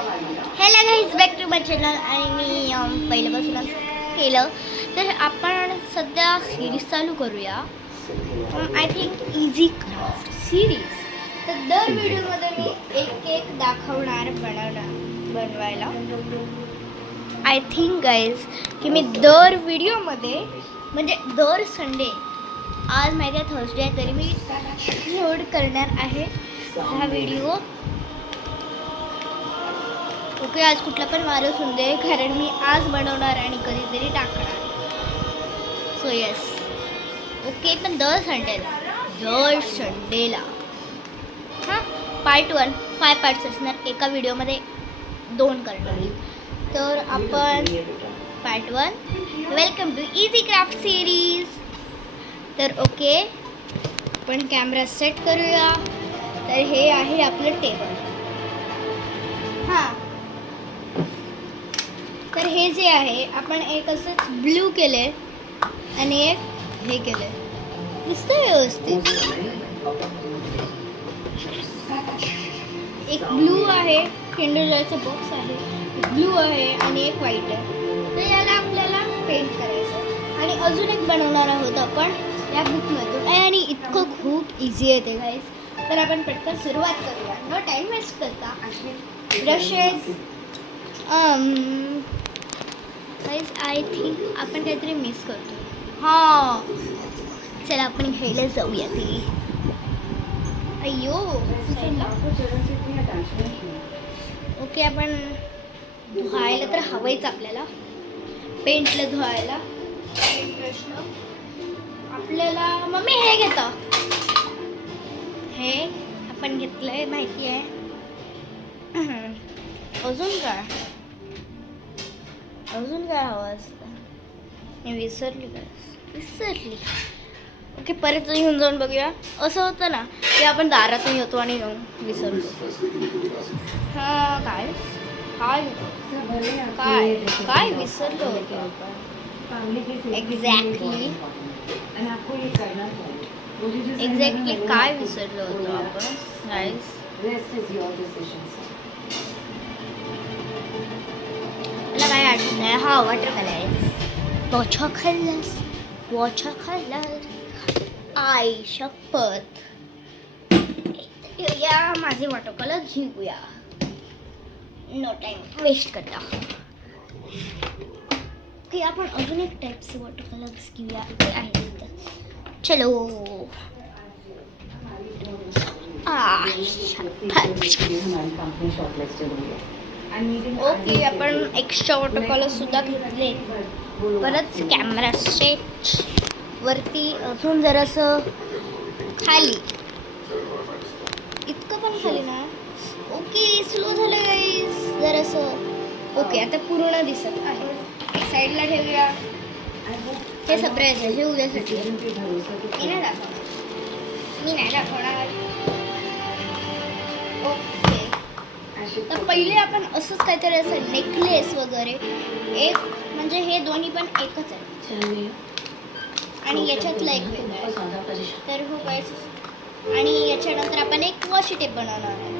Hello guys, back to my channel. आणि मी पहिल्यापासूनच केलं तर आपण सध्या सिरीज चालू करूया. I think easy craft series. तर दर व्हिडिओमध्ये मी एक एक दाखवणार बनवायला. आय थिंक गाईज की मी दर व्हिडिओमध्ये म्हणजे दर संडे, आज माहिती आहे थर्सडे आहे तरी मी अपलोड करणार आहे हा व्हिडिओ. ओके, आज कुठला पण वार असून दे, कारण मी आज बनवणार आणि कधीतरी टाकणार. So yes, okay. पण दर संडेला हां, पार्ट 1 5 पार्ट्स असणार. एका व्हिडिओमध्ये 2 करणार. तर आपण part 1, welcome to easy craft series. तर ओके, आपण कॅमेरा सेट करूया. तर हे आहे आपलं टेबल. हां, तर हे जे आहे आपण एक असंच ब्लू केले आणि एक हे केले. दिसतंय व्यवस्थित. एक ब्लू आहे, किंडरजॉयचा बॉक्स आहे, एक ब्लू आहे आणि एक व्हाईट आहे. तर याला आपल्याला पेंट करायचं आणि अजून एक बनवणार आहोत आपण या बुकमधून. आणि इतकं खूप इझी आहे ते गाईज. तर आपण पटकन सुरुवात करूया, नो टाईम वेस्ट करता. ब्रशेस, गाईज आय थिंक आपण काहीतरी मिस करतो. हां, चला आपण घ्यायला जाऊया ते. अय्यो, ओके. आपण धुवायला तर हवंच आपल्याला, पेंटला धुवायला. पेंट ब्रशनं आपल्याला मम्मी हे घेतं, हे आपण घेतलंय माहिती आहे. अजून काय हवं असतं, मी विसरली. ओके, परत घेऊन जाऊन बघूया. असं होतं ना की आपण दारातून येतो आणि विसरतो. हां, काय विसरलो होतो आपण. एक्झॅक्टली काय विसरलो होतो आपण गाईज. मला काय आठवत आहे. हा, वॉटर कलर. आय शपथ, या माझे वॉटर कलर जिंकूया, नो टाइम वेस्ट करता. ओके, आपण अजून एक टाईपचे वॉटर कलर्स घेऊया. ते आहे चलो. ओके, आपण एक्स्ट्रा वॉटर कलर सुद्धा घेतले. परत कॅमेरा सेट वरती, अजून जरासं खाली, इतकं पण खाली ना. ओके, स्लो झालं गाईस जरासं. ओके, आता पूर्ण दिसत आहे. साईडला ठेवूया. हे सरप्राईज आहे, हे उद्यासाठी. मी नाही दाखवणार. ओके, तर पहिले आपण असंच काहीतरी असं नेकलेस वगैरे एक, म्हणजे हे दोन्ही पण एकच आहे आणि याच्यातलं एक वेगळं आहे. तर हो गाईस, आणि याच्यानंतर आपण एक वॉशी टेप बनवणार आहे.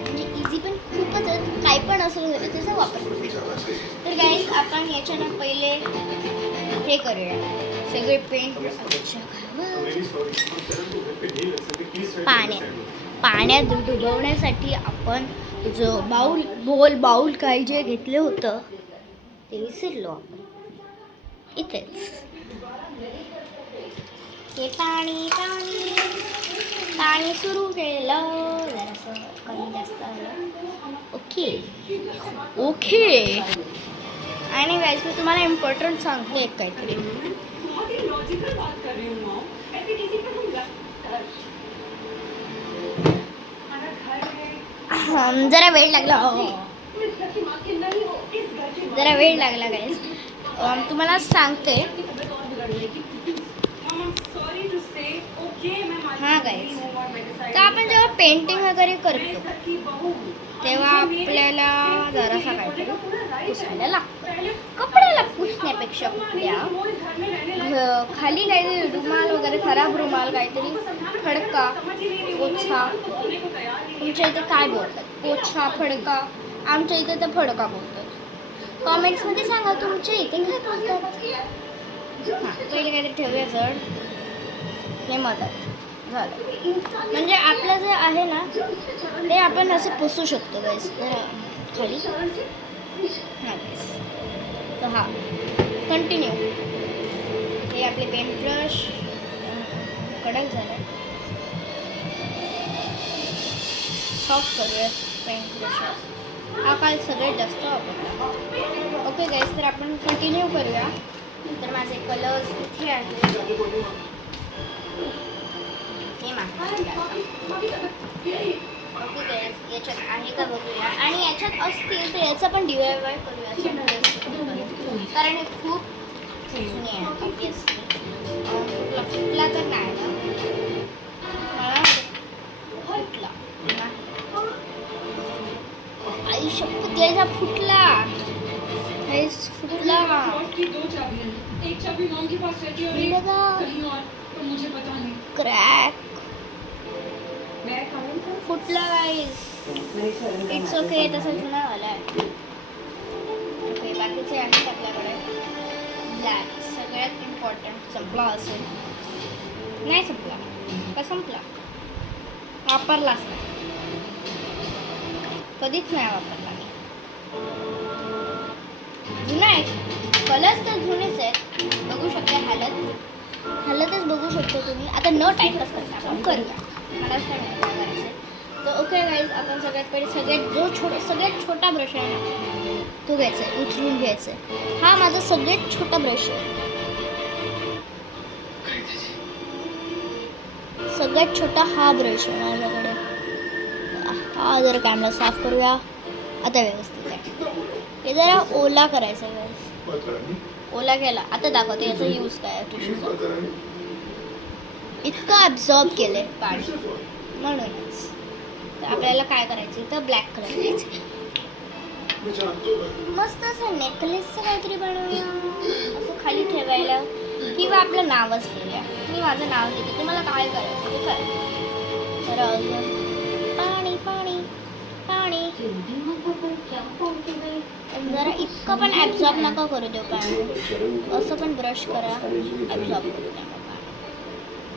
म्हणजे इझी पण खूपच आहे, काय पण असेल त्याचा वापर करू शकतो. तर गाईज आपण याच्यानं पहिले हे करूया, सगळे पेंट पाण्यात डुबवण्यासाठी आपण जो बाऊल काही जे घेतलं होतं ते विसरलो आपण इथेच. हे पाणी सुरू केलं, जरासं कमी जास्त आलं. ओके. आणि गाईस, मी तुम्हाला इम्पॉर्टंट सांगते एक काहीतरी. जरा वेळ लागला गाईस. तुम्हाला सांगते. हां गाईस, तर आपण जेव्हा पेंटिंग वगैरे करतो तेव्हा आपल्याला जरासा काहीतरी पुसायला लागतं. कपड्याला पुसण्यापेक्षा खाली काहीतरी रुमाल वगैरे, खराब रुमाल, काहीतरी फडका, ओछा, तुमच्या इथे काय बोलतात पोछा फडका, आमच्या इथे तर फडका बोलतात. कॉमेंट्समध्ये सांगा तुमच्या इथे काय बोलतात. हां, पहिले काहीतरी ठेवूया जड. हे मदत झालं. म्हणजे आपलं जे आहे ना ते आपण असं पुसू शकतो गाईस. खाली हां गाईस. तर हां, कंटिन्यू. हे आपले पेंट ब्रश कडक झालं. सॉफ्ट करूया पेंट ब्रशेस. हा काल सगळ्यात जास्त वापरला. ओके गाईस, तर आपण कंटिन्यू करूया. तर माझे कलर्स इथे आहेत. हे ओके गाईस, याच्यात आहे का बघूया. आणि याच्यात असतील तर याचा पण DIY करूया. कारण हे खूप जुने आहे ऑब्वियसली. फुटला तर नाही ना मला फुटला. आई शपथ याचा फुटला. फुटला क्रॅक फुटला गाईस. इट्स ओके, तसा जुना झाला आहे. ओके, बाकीचे आहेत आपल्याकडे. ब्लॅक सगळ्यात इम्पॉर्टंट. संपला असेल, नाही संपला का? संपला, वापरलाच नाही. कधीच नाही वापरला मी. जुना आहे. कलर्स तर जुनेच आहेत. बघू शकता हालतच बघू शकतो तुम्ही. आता न टाइमपास करता आपण करूया. मलाच नाही माहिती काय करायचं. तर ओके गाईज, आपण सगळ्यात पहिले सगळ्यात छोटा ब्रश आहे ना तो घ्यायचा आहे, उचलून घ्यायचा आहे. हा माझा सगळ्यात छोटा ब्रश आहे. सगळ्यात छोटा हा ब्रश आहे माझ्याकडे. हा जरा कॅमेरा साफ करूया. आता व्यवस्थित आहे. हे जरा ओला करायचा आहे. ओला केला. आता दाखवते याचा यूज काय आहे. टिश्यूचा इतकं ॲब्झॉर्ब केलं आहे पाणी, म्हणूनच. तर आपल्याला काय करायचं, तर ब्लॅक कलर घ्यायचं. मस्त असं नेकलेसचं काहीतरी बनवूया, असं खाली ठेवायला, किंवा आपलं नावच लिहूया. मी माझं नाव घेते, तुम्हाला काय करायचं ते करा. तर अजून पाणी पाणी पाणी. जरा इतकं पण ॲब्झॉर्ब नका करू देऊ पाणी. असं पण ब्रश करा, ॲब्झॉर्ब करू द्या.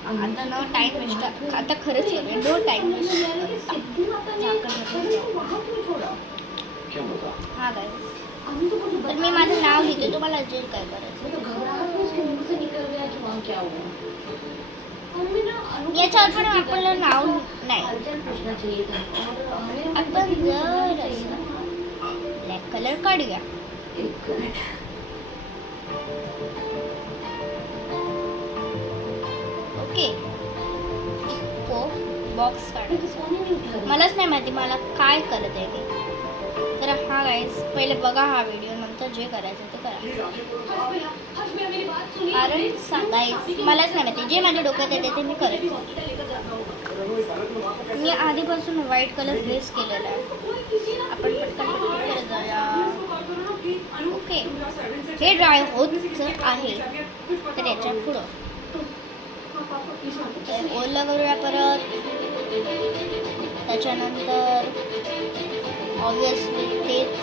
आता नो टाईम वेस्ट. आता खरंच करूया, नो टाईम वेस्ट. हां काय, तर मी माझं नाव घेते, तुम्हाला जे काय करायचं. याच्यावर पण आपलं नाव नाही. आपण जर ब्लॅक कलर काढूया. ओके, बॉक्स काढायचा. मलाच नाही माहिती मला काय करत आहे ते. तर हा गाईस, पहिले बघा हा व्हिडिओ, नंतर जे करायचं ते करा. कारण सांगायच मलाच नाही माहिती, जे माझ्या डोक्यात येते ते मी करत. मी आधीपासून व्हाईट कलर बेस केलेला आहे. आपण पटकन करत जाऊया. ओके, हे ड्राय होत आहे, तर याच्या पुढं ओलं करूया परत. त्याच्यानंतर ऑब्वियसली तेच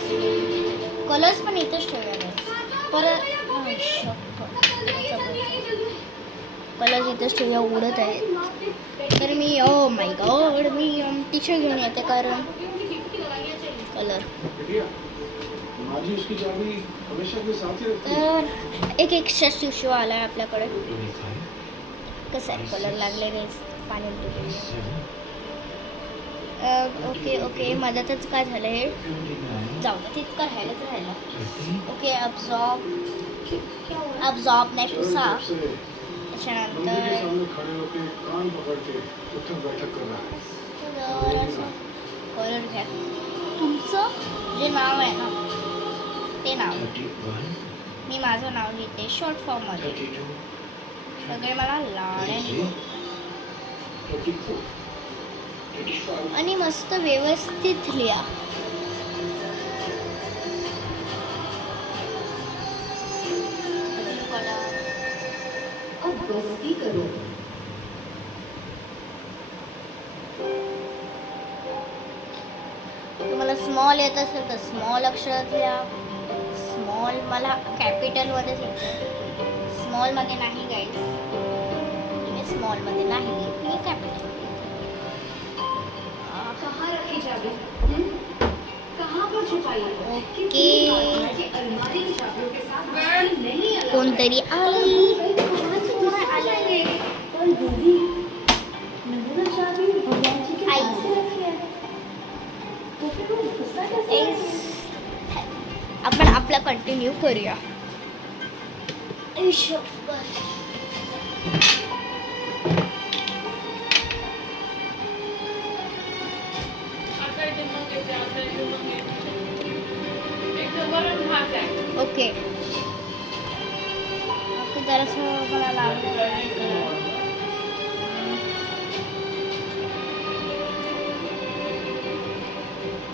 कलर्स पण इथंच ठेवूया परत. कलर्स इथंच ठेवूया, उडत आहेत. तर मी माय गॉड, मी टिश्यू घेऊन येते, कारण कलर. तर एक एक्स्ट्रा टिश्यू आला आहे आपल्याकडे. कसं आहे, कलर लागले गाईस, पाणी. ओके मधातच काय झालं हे, जाऊ दे, तितकं राहिलं. ओके, अब्झॉर्ब नाही पुसा. त्याच्यानंतर कलर घ्या. तुमचं जे नाव आहे ना ते नाव. मी माझं नाव घेते शॉर्ट फॉर्ममध्ये. सगळे मला लाड्याने आणि मस्त व्यवस्थित लिहा. तुम्हाला स्मॉल येत असेल तर स्मॉल अक्षरात लिहा. स्मॉल मला कॅपिटलमध्येच येतं. स्मॉलमध्ये नाही गाईज, मी स्मॉलमध्ये नाही, मी कॅपिटल. कहाँ रखी चाबी? कहाँ पर छुपाई? ओके, अलमारी की चाबियों के साथ नहीं अलग। कोणतरी आली. पर दीदी, मैंने ना चाबी भगवान जी के आई. पास से रखी है। तो फिर वो गुस्सा कैसे Guys, है? आपण आपला कंटिन्यू करूया. ओके, जरासं मला लागलं.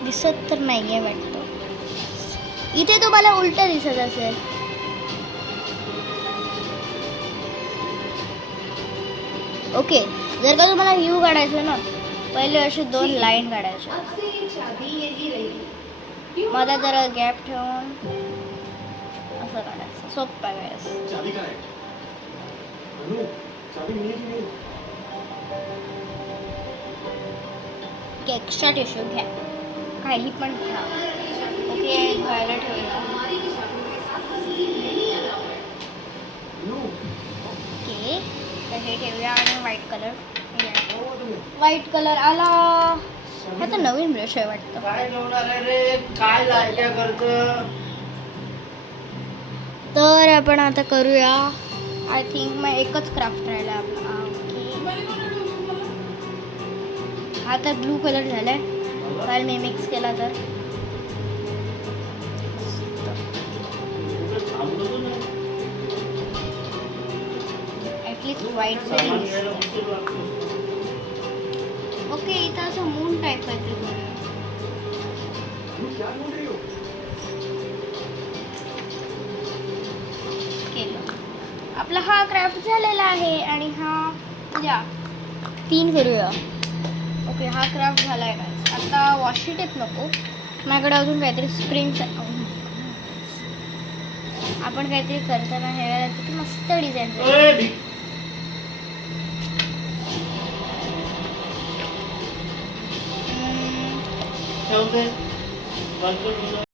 दिसत तर नाहीये वाटतं. इथे तुम्हाला उलट दिसत असेल. ओके, जर का तुम्हाला यू काढायचं ना, पहिले असे 2 लाईन काढायचे. अब से ये चाबी यही रहेगी। मध्ये जरा गॅप ठेवून असं काढायचं. सोपं आहे guys. चाबी काय अनु चाबी नीट घे. एक्स्ट्रा टिश्यू घ्या, काही पण घ्या. ओके, धुवायला ठेवूया. अलमारी की चाबियों के साथ नहीं अलग है। अनु ओके, तर हे ठेवूया आणि व्हाईट कलर. हो तुम्ही व्हाईट कलर आला. हा तर नवीन ब्रश आहे वाटतं. काय ठेवणार आहे रे? काय लायक्या करतं? तर आपण आता करूया. आय थिंक मग एकच क्राफ्ट राहिला आपला. ओके, हा तर ब्लू कलर झालाय. काल मी मिक्स केला तर ॲटलिस्ट व्हाईट सामान तरी. घ्यायला उशीर लागतो. ओके, इथं असं मून टाईप काहीतरी करूया. अनु क्या बोल रही हो. केलं. आपला हा क्राफ्ट झालेला आहे आणि हा या 3 करूया. ओके, हा क्राफ्ट झालाय का. आता वॉशी टेप नको, माझ्याकडे अजून काहीतरी स्प्रिंग. आपण काहीतरी करताना हे वेळेला किती मस्त डिझाईन. ओय, भिक. ठेवते. बंद कर तुझं.